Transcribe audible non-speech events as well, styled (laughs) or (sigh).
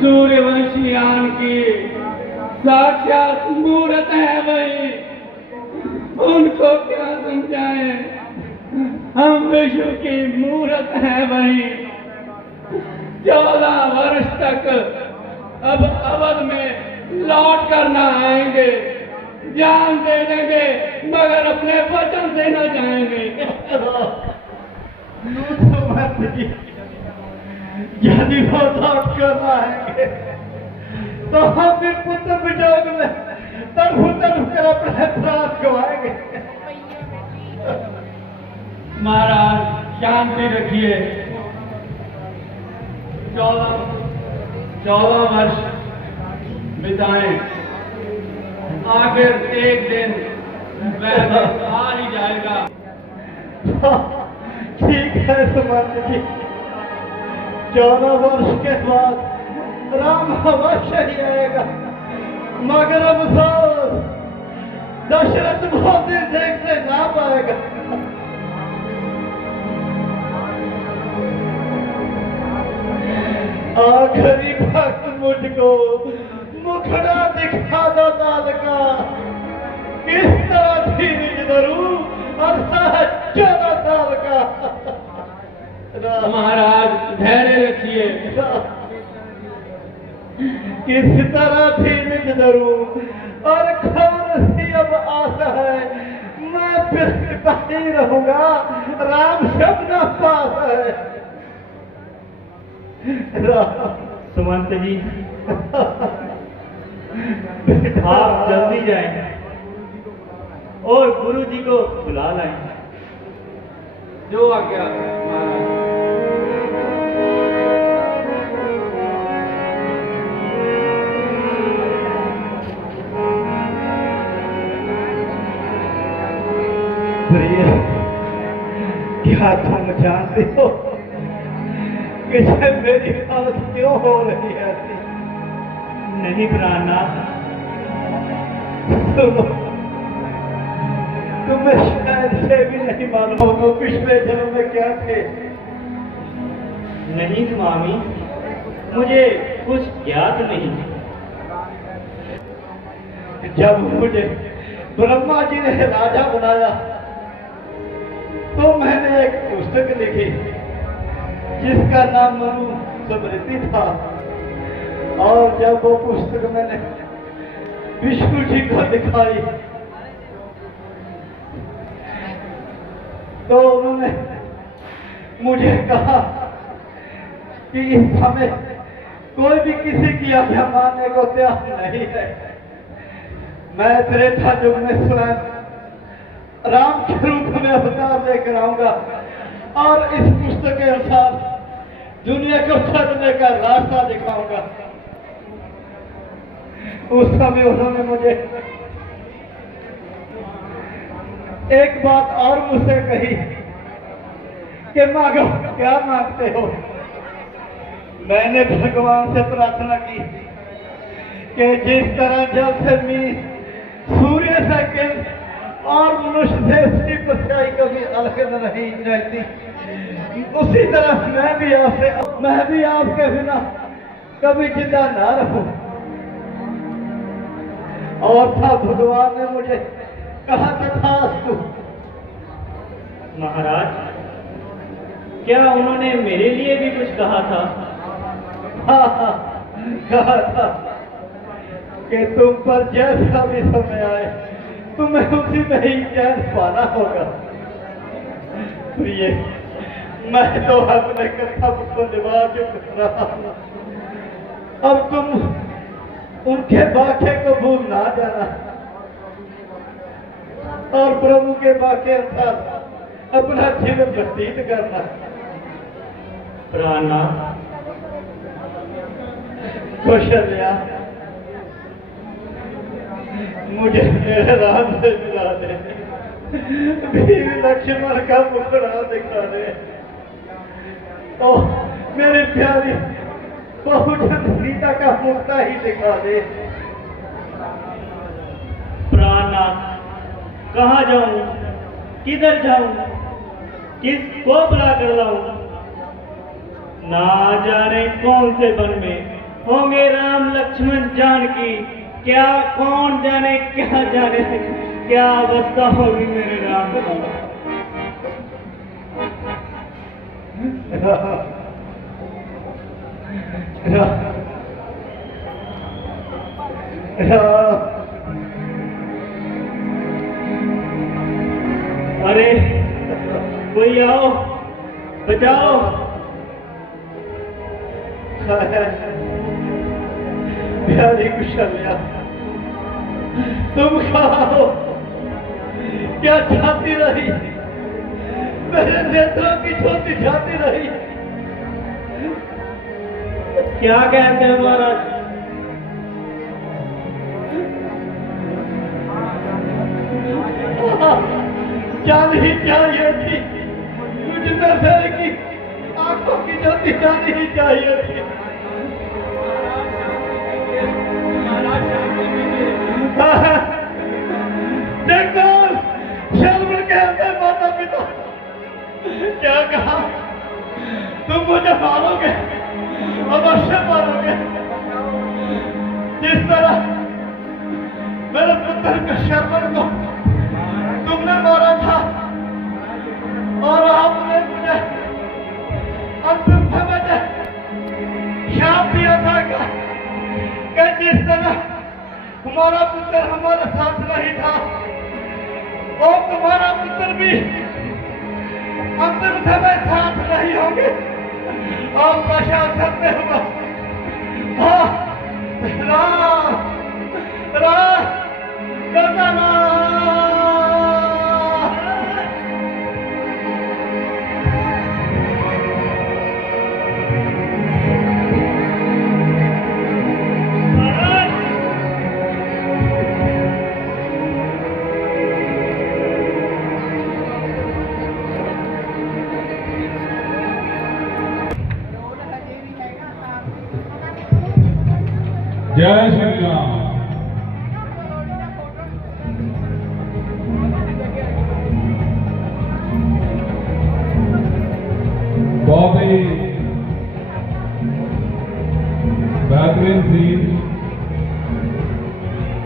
సూర్యవంశీయాన్ کی ساکشات مورت ہے بھئی ان کو کیا سمجھائیں ہم وشو کی مورت ہے بھئی چودہ ورش تک اب عبد میں لوٹ کرنا آئیں گے، جان دے دیں گے، مگر اپنے بچن سے نہ جائیں گے۔ یعنی وہ ذات کر رہا ہے تو ہم پھر پتر بجاؤ گے تڑھ تڑھ کر اپنے پراس کو آئے گے۔ مہاراج شانتی رکھیے۔ چودہ چودہ مرش بتائیں۔ آخر ایک دن میں آ ہی جائے گا۔ (laughs) ٹھیک ہے سمجھ چودہ برس کے بعد رام اوشی آئے گا۔ مگر اب افسوس دشرت موتی دیکھتے نہ پائے گا۔ آخری وقت مجھ کو مکھڑا دکھا دا داد کا کس طرح تھی ضرور عرصہ چودہ سال کا مہاراج دھیرے دیکھیے کس طرح تھی مقدروں اور خبر سی اب آتا ہے؟ میں پھر ہی رہوں گا۔ رام شب نہ پاس ہے۔ سمنت جی آپ جلدی جائیں۔ اور گرو جی کو بلا لائیں۔ جو آ گیا کیا تم جانتے ہو کہ یہ میری حالت کیوں ہو رہی ہے نہیں برانا تمہیں شاید سے بھی نہیں معلوم ہوگا پچھلے جنم میں کیا تھے نہیں مامی مجھے کچھ یاد نہیں جب مجھے برہما جی نے راجا بنایا تو میں نے ایک پستک لکھی، جس کا نام منو سمرتی تھا۔ اور جب وہ پستک میں نے وشنو جی کو دکھائی، تو انہوں نے مجھے کہا کہ اس سمے کوئی بھی کسی کی آگے ماننے کو تیار نہیں ہے۔ میں تریٹھا جب میں سنا۔ رام کے روپ میں اوتار لے کر آؤں گا۔ اور اس پستک کے انسان دنیا کو بدلنے کا راستہ دکھاؤں گا۔ اس سمے انہوں نے مجھے ایک بات اور مجھ سے کہی کہ مانگو، کیا مانگتے ہو؟ میں نے بھگوان سے پرارتھنا کی کہ جس طرح جب سے می سوریہ سے کل اور منوش سے پسائی کبھی الگ نہیں رہتی اسی طرح میں بھی آپ سے میں بھی آپ کے بنا کبھی جدا نہ رہوں۔ اور تھا بھگوان نے مجھے کہا کہ تھا اس کو مہاراج کیا انہوں نے میرے لیے بھی کچھ کہا تھا؟ ہاں ہاں کہا تھا کہ تم پر جیسا بھی سمے آئے تو میں اسی میں امتیاز پانا ہوگا؟ یہ میں تو حق لے کر تب کو نبھا کے رہا اب تم ان کے باقے کو بھول نہ جانا۔ اور پربھو کے باقے ساتھ اپنا جیون بتیت کرنا۔ پرانا کوشلیا مجھے میرے رات سے ملا دے۔ بیوی لکش مر کا مکڑا دکھا دے۔ او میری پیاری، بہت سیتا کا مکتا ہی دکھا دے۔ پرانا کہاں جاؤں؟ کدھر جاؤں؟ کس کو بلا کر لاؤں؟ نہ جانے کون سے بن میں ہوں گے رام لکشمن جان کی۔ کیا کون جانے کیا جانے کیا اوستھا ہوگی میرے رام ارے کوئی آؤ بچاؤ۔ پیاری کشلیا تم کھاؤ۔ کیا چھاتی رہی؟ میرے نیتروں کی چھوٹی چھاتی رہی۔ کیا کہتے ہیں مہاراج؟ چاند ہی چاہیے تھی؟ مجھ نظر کی آنکھوں کی جوتی چاند ہی چاہیے تھی۔ کرتا ہے۔ دیکھو شرم کہتے ماتا پتا۔ کیا کہا؟ تم مجھے مارو گے اوشیہ مارو گے۔ جس طرح میرے پتر کے شرمن کو تمہارا پتر ہمارے ساتھ نہیں تھا۔ اور تمہارا پتر بھی انتم سمے ساتھ نہیں ہوں گے۔ اور کا سکتے میں ہوا۔ ہاں۔ رام رام